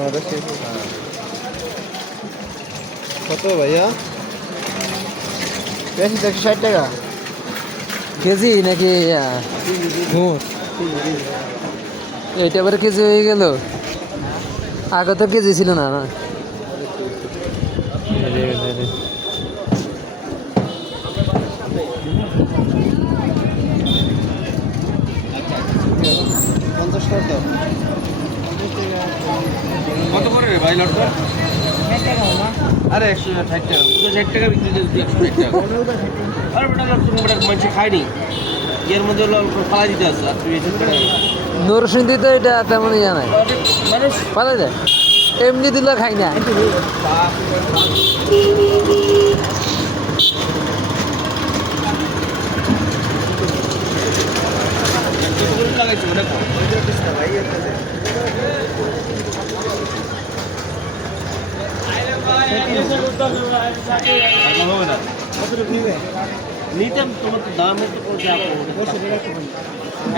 আমাদের। শেষ কত ভাইয়া? বেশি তো ষাট টাকা। কেজি নাকি এইটা এবার কেজি হয়ে গেল। আগে তো কেজি ছিল না। না পঞ্চাশ কত কত করে রে ভাই লটটা? আরে একশো ষাট টাকা। দুশো ষাট টাকা বিক্রি করছি একশো ষাট টাকা। আরে বেটা লট বেটা মানুষ খায়নি। এর মধ্যে অল্প দিতে আছে আর তুই নরসিংদী তো এটা তেমনই জানাই মানুষ পালা যায় এমনি দিলে খাই না। লাগাইছে মানে হবে না নিতাম তোমার দাম আপনি